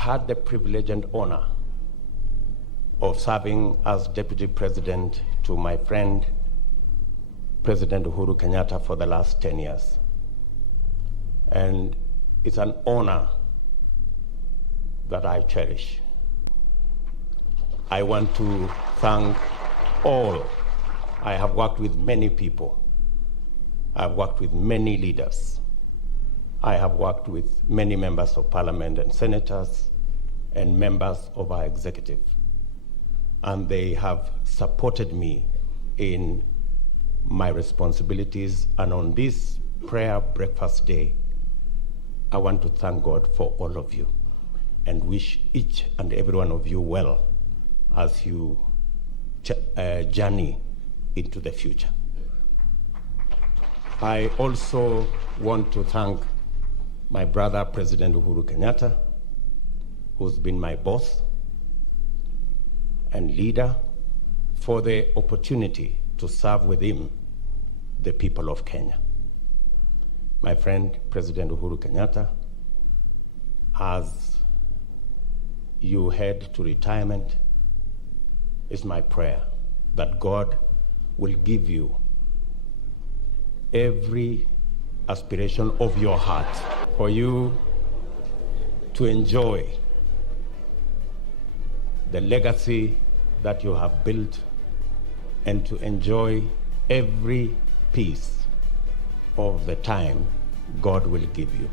had the privilege and honor of serving as Deputy President to my friend, President Uhuru Kenyatta, for the last 10 years. And it's an honor that I cherish. I want to thank all. I have worked with many people. I've worked with many leaders. I have worked with many members of parliament and senators and members of our executive. And they have supported me in my responsibilities. And on this prayer breakfast day, I want to thank God for all of you and wish each and every one of you well as you journey into the future. I also want to thank my brother, President Uhuru Kenyatta, who's been my boss and leader, for the opportunity to serve with him the people of Kenya. My friend, President Uhuru Kenyatta, as you head to retirement, it's my prayer that God will give you every aspiration of your heart for you to enjoy the legacy that you have built and to enjoy every piece of the time God will give you.